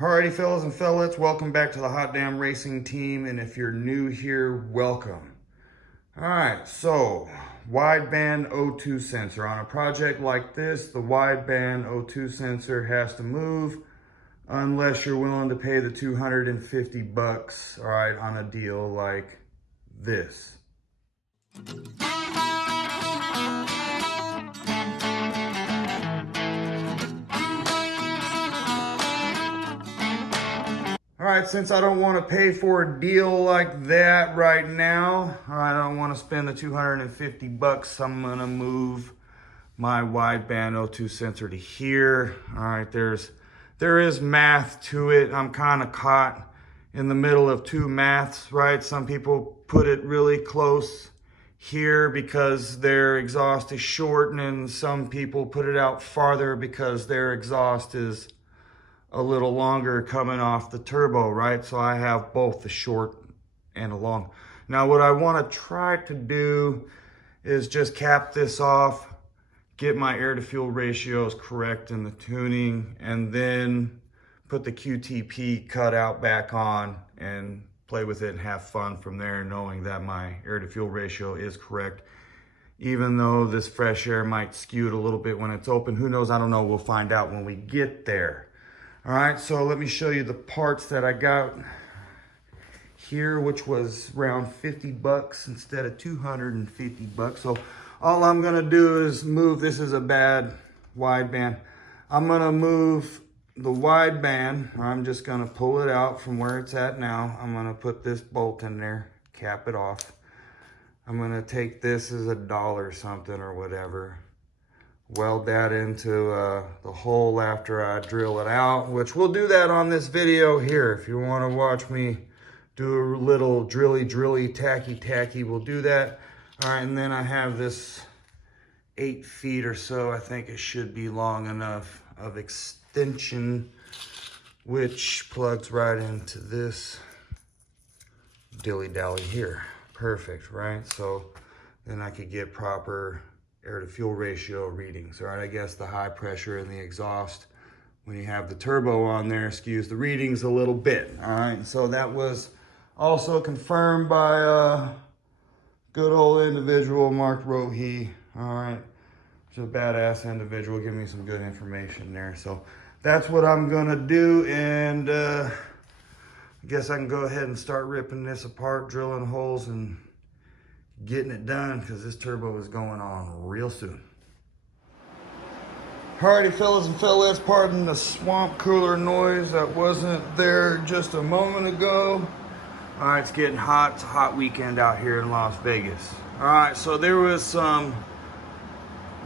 Alrighty, fellas and fellas, welcome back to the Hot Damn Racing team, and if you're new here, welcome. Alright, so wideband O2 sensor. On a project like this, the wideband O2 sensor has to move unless you're willing to pay the 250 bucks, alright, on a deal like this. All right, since I don't want to pay for a deal like that right now, I don't want to spend the 250 bucks. I'm going to move my wideband O2 sensor to here. All right, there is math to it. I'm kind of caught in the middle of two maths, right? Some people put it really close here because their exhaust is short, and some people put it out farther because their exhaust is a little longer coming off the turbo, right? So I have both the short and a long. Now what I want to try to do is just cap this off, get my air to fuel ratios correct in the tuning, and then put the QTP cutout back on and play with it and have fun from there, knowing that my air to fuel ratio is correct. Even though this fresh air might skew it a little bit when it's open, who knows? I don't know. We'll find out when we get there. All right, so let me show you the parts that I got here, which was around 50 bucks instead of 250 bucks. So all I'm gonna do is move, this is a bad wideband. I'm gonna move the wideband. I'm just gonna pull it out from where it's at now. I'm gonna put this bolt in there, cap it off. I'm gonna take this as $1 something or whatever. Weld that into the hole after I drill it out, which we'll do that on this video here. If you want to watch me do a little drilly, tacky, we'll do that. All right, and then I have this 8 feet or so. I think it should be long enough of extension, which plugs right into this dilly-dally here. Perfect, right? So then I could get proper air to fuel ratio readings. All right, I guess the high pressure in the exhaust when you have the turbo on there skews the readings a little bit. All right, so that was also confirmed by a good old individual, Mark Rohe. All right, he's a badass individual, giving me some good information there. So that's what I'm gonna do, and I guess I can go ahead and start ripping this apart, drilling holes and getting it done, because this turbo is going on real soon. Alrighty, fellas and fellas, pardon the swamp cooler noise that wasn't there just a moment ago. Alright, it's getting hot. It's a hot weekend out here in Las Vegas. Alright, so there was some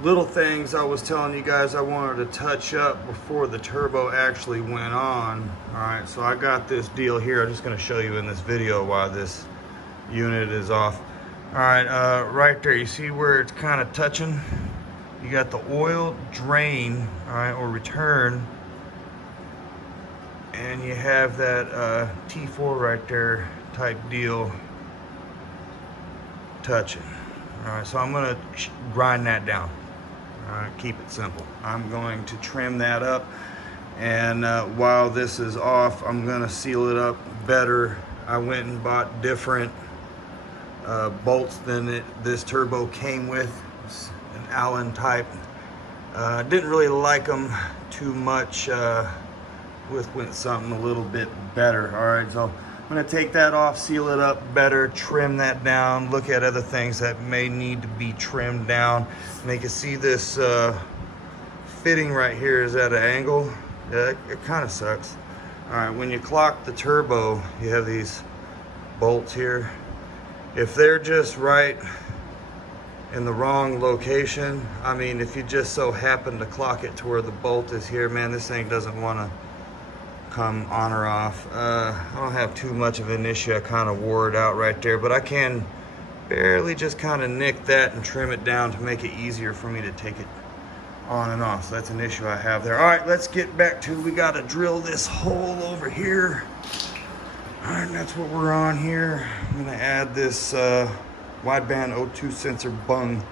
little things I was telling you guys I wanted to touch up before the turbo actually went on. Alright, so I got this deal here. I'm just going to show you in this video why this unit is off. All right, right there, you see where it's kind of touching? You got the oil drain, all right, or return, and you have that T4 right there type deal touching. All right, so I'm gonna grind that down. All right, keep it simple. I'm going to trim that up, and while this is off, I'm gonna seal it up better. I went and bought different bolts than this turbo came with. It's an Allen type. Didn't really like them too much. Went something a little bit better. All right, so I'm gonna take that off, seal it up better, trim that down, look at other things that may need to be trimmed down. And you can see this fitting right here is at an angle. Yeah, it kind of sucks. All right, when you clock the turbo, you have these bolts here. If they're just right in the wrong location, I mean, if you just so happen to clock it to where the bolt is here, man, this thing doesn't want to come on or off. I don't have too much of an issue. I kind of wore it out right there, but I can barely just kind of nick that and trim it down to make it easier for me to take it on and off. So that's an issue I have there. All right, let's get back to, we got to drill this hole over here. All right, that's what we're on here. I'm gonna add this wideband O2 sensor bung,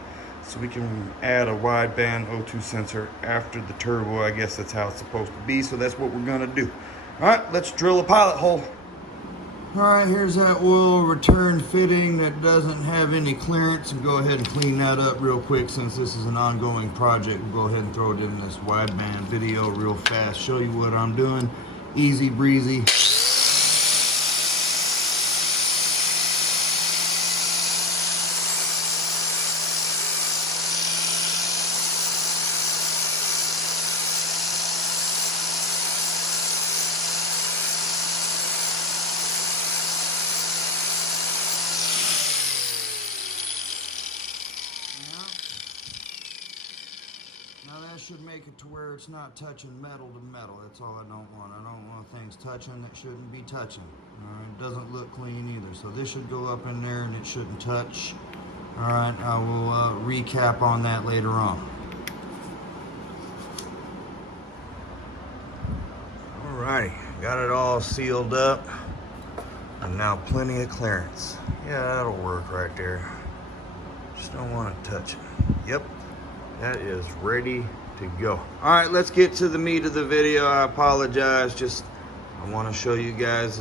so we can add a wideband O2 sensor after the turbo. I guess that's how it's supposed to be, so that's what we're gonna do. All right, let's drill a pilot hole. All right, here's that oil return fitting that doesn't have any clearance. We'll go ahead and clean that up real quick since this is an ongoing project. We'll go ahead and throw it in this wideband video real fast, show you what I'm doing. Easy breezy. Now that should make it to where it's not touching metal to metal. That's all I don't want. I don't want things touching that shouldn't be touching. All right, it doesn't look clean either. So this should go up in there and it shouldn't touch. All right, I will recap on that later on. All righty, got it all sealed up. And now plenty of clearance. Yeah, that'll work right there. Just don't want to touch it. Yep. That is ready to go. All right, let's get to the meat of the video. I apologize. Just, I want to show you guys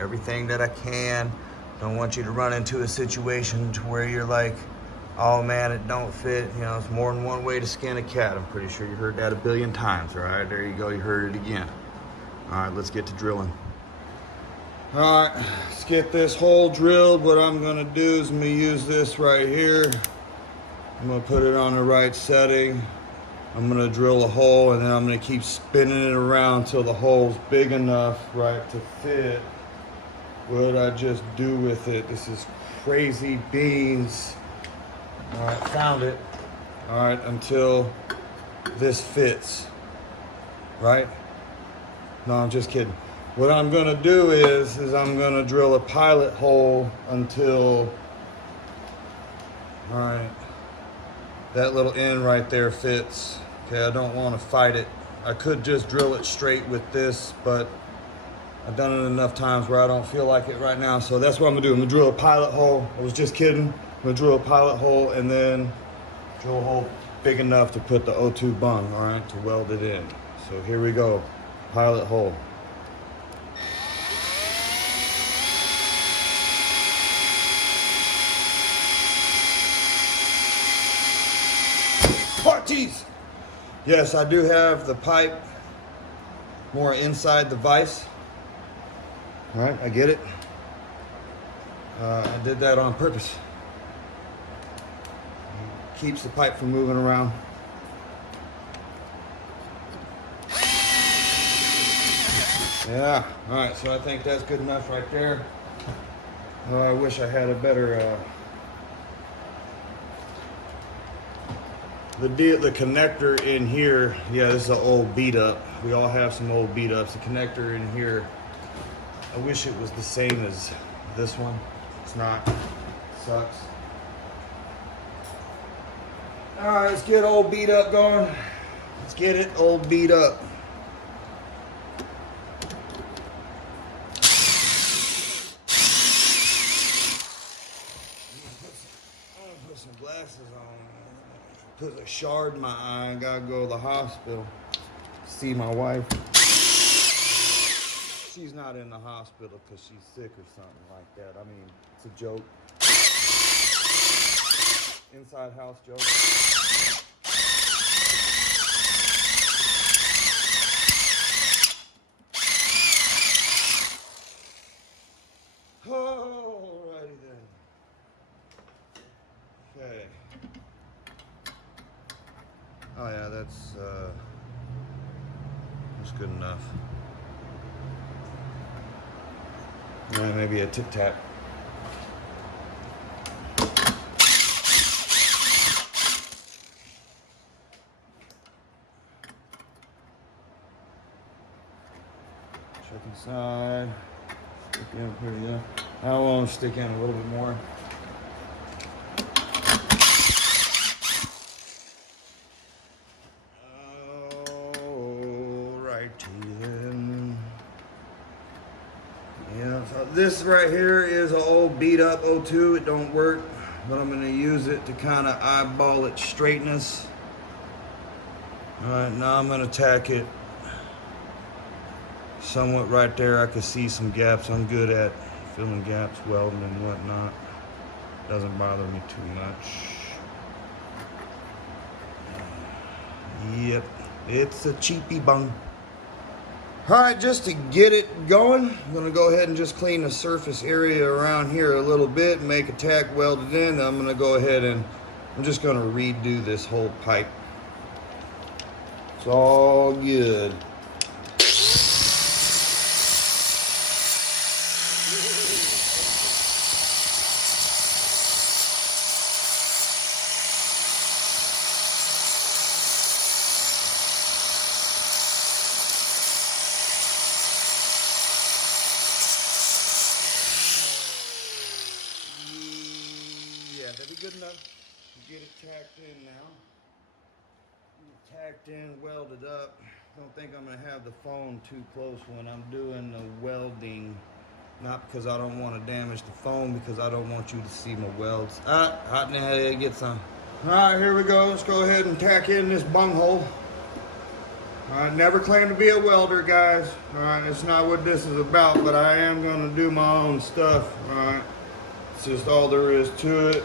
everything that I can. Don't want you to run into a situation to where you're like, oh man, it don't fit. It's more than one way to skin a cat. I'm pretty sure you heard that a billion times, right? There you go, you heard it again. All right, let's get to drilling. All right, let's get this hole drilled. What I'm gonna do is I'm gonna use this right here. I'm gonna put it on the right setting. I'm gonna drill a hole and then I'm gonna keep spinning it around until the hole's big enough, right, to fit what I just do with it. This is crazy beans. All right, found it. All right, until this fits, right? No, I'm just kidding. What I'm gonna do is I'm gonna drill a pilot hole until, all right, that little end right there fits. Okay, I don't want to fight it. I could just drill it straight with this, but I've done it enough times where I don't feel like it right now. So that's what I'm gonna do. I'm gonna drill a pilot hole. I was just kidding. I'm gonna drill a pilot hole and then drill a hole big enough to put the O2 bung, all right, to weld it in. So here we go, pilot hole. Parties! Yes, I do have the pipe more inside the vise. All right, I get it. I did that on purpose. Keeps the pipe from moving around. Yeah, all right, so I think that's good enough right there. I wish I had a better the connector in here. Yeah, this is an old beat up. We all have some old beat ups. The connector in here, I wish it was the same as this one. It's not. It sucks. All right, let's get old beat up going. Let's get it old beat up. I'm gonna put some glasses on. Put a shard in my eye. I gotta go to the hospital. See my wife. She's not in the hospital because she's sick or something like that. I mean, it's a joke. Inside house joke. Alrighty then. Okay. Oh yeah, that's good enough. Yeah, maybe a tic tac. Check inside. Stick in pretty good. I want to stick in a little bit more. This right here is an old beat up O2. It don't work, but I'm gonna use it to kind of eyeball its straightness. All right, now I'm gonna tack it somewhat right there. I could see some gaps. I'm good at filling gaps, welding and whatnot. Doesn't bother me too much. Yep, it's a cheapy bung. All right, just to get it going, I'm gonna go ahead and just clean the surface area around here a little bit, make a tack welded in. I'm gonna go ahead and I'm just gonna redo this whole pipe. It's all good. That'd be good enough to get it tacked in now. Tacked in, welded up. Don't think I'm gonna have the phone too close when I'm doing the welding. Not because I don't want to damage the phone, because I don't want you to see my welds. Hot in the head, get some. All right, here we go. Let's go ahead and tack in this bunghole. All right, never claimed to be a welder, guys. All right, it's not what this is about, but I am gonna do my own stuff. All right, it's just all there is to it.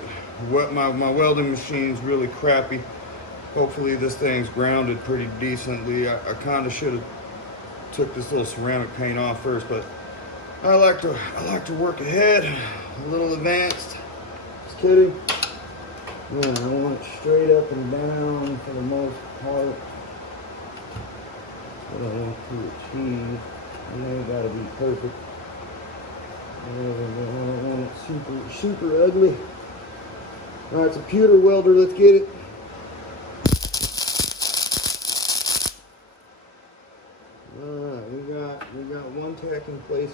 My welding machine's really crappy. Hopefully this thing's grounded pretty decently. I kind of should have took this little ceramic paint off first, but I like to work ahead, a little advanced. Just kidding. Yeah, I want it straight up and down for the most part. That's what I want to achieve. And they gotta be perfect. I don't want it super ugly. All right, it's a pewter welder. Let's get it. All right, we got one tack in place.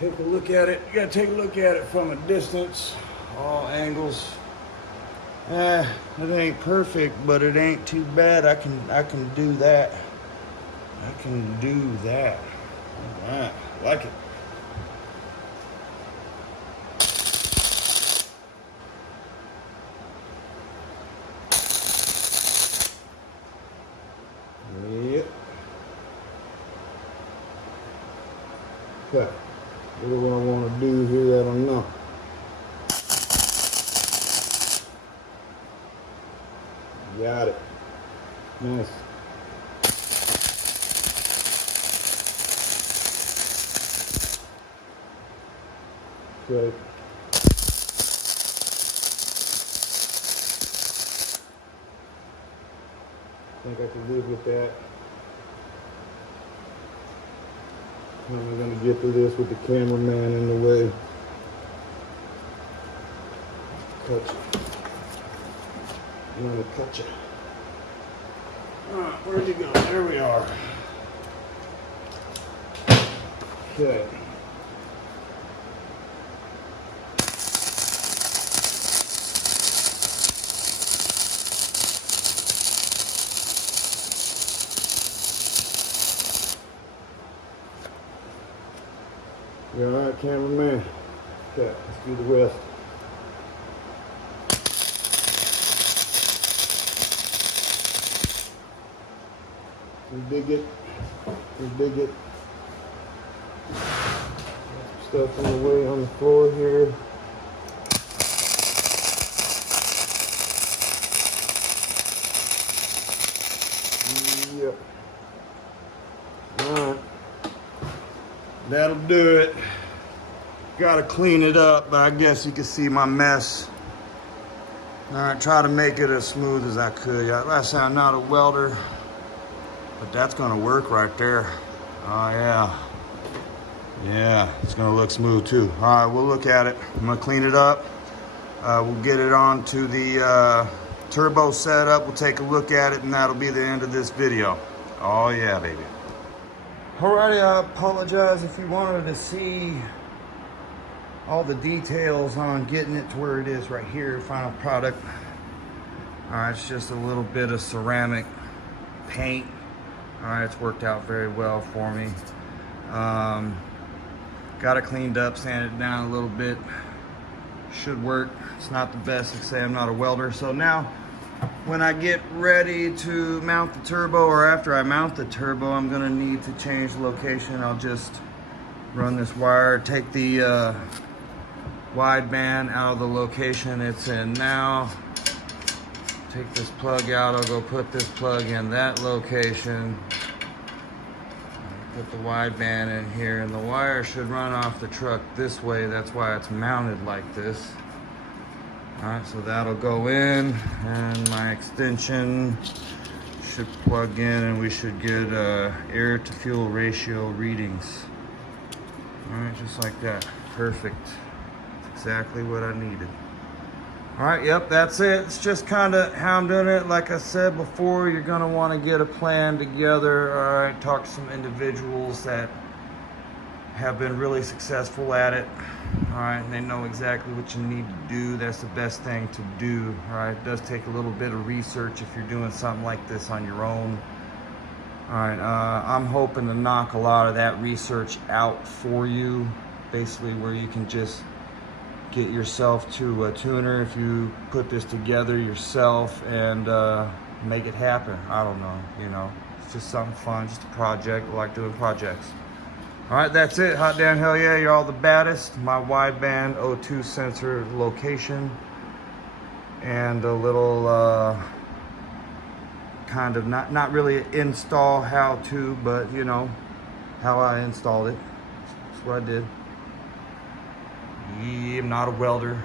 Take a look at it. You gotta take a look at it from a distance, all angles. It ain't perfect, but it ain't too bad. I can do that. I can do that. All right, like it. Yep. Okay. What do I want to do here? I don't know. Got it. Nice. Okay. I think I can live with that. I'm going to get to this with the cameraman in the way. Cut you. I'm going to cut you. Alright, where'd you go? There we are. Okay. You alright, cameraman? Okay, let's do the rest. We dig it. We dig it. Some stuff in the way on the floor here. Yep. Alright. That'll do it. Gotta clean it up, but I guess you can see my mess. Alright, try to make it as smooth as I could. Like I said, I'm not a welder, but that's gonna work right there. Oh yeah. Yeah, it's gonna look smooth too. Alright, we'll look at it. I'm gonna clean it up. We'll get it onto the turbo setup. We'll take a look at it, and that'll be the end of this video. Oh yeah, baby. Alrighty, I apologize if you wanted to see all the details on getting it to where it is right here, final product. Alright, it's just a little bit of ceramic paint. Alright, it's worked out very well for me. Got it cleaned up, sanded it down a little bit. Should work. It's not the best, like I say, I'm not a welder. So now when I get ready to mount the turbo, or after I mount the turbo, I'm gonna need to change the location. I'll just run this wire, take the wideband out of the location it's in now. Take this plug out, I'll go put this plug in that location. Put the wideband in here, and the wire should run off the truck this way. That's why it's mounted like this. Alright, so that'll go in, and my extension should plug in, and we should get air to fuel ratio readings. Alright, just like that. Perfect. That's exactly what I needed. Alright, yep, that's it. It's just kind of how I'm doing it. Like I said before, you're going to want to get a plan together. Alright, talk to some individuals that have been really successful at it. Alright, and they know exactly what you need to do. That's the best thing to do. Alright, it does take a little bit of research if you're doing something like this on your own. Alright, I'm hoping to knock a lot of that research out for you. Basically where you can just get yourself to a tuner if you put this together yourself and make it happen. I don't know, you know. It's just something fun, just a project. I like doing projects. Alright, that's it. Hot damn hell yeah, you're all the baddest. My wideband O2 sensor location. And a little kind of not really an install how to, but you know, how I installed it. That's what I did. Yeah, I'm not a welder,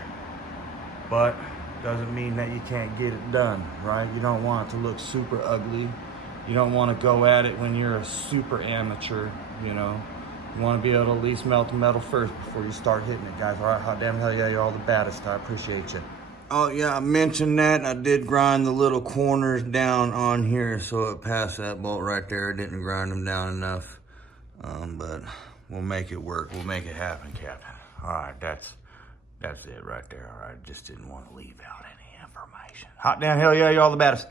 but doesn't mean that you can't get it done, right? You don't want it to look super ugly. You don't want to go at it when you're a super amateur, you know. You want to be able to at least melt the metal first before you start hitting it, guys. All right, hot damn hell yeah, you're all the baddest. I appreciate you. Oh yeah, I mentioned that. I did grind the little corners down on here so it passed that bolt right there. I didn't grind them down enough, but we'll make it work. We'll make it happen, Captain. All right, that's it right there. All right, just didn't want to leave out any information. Hot damn hell yeah, you're all the baddest.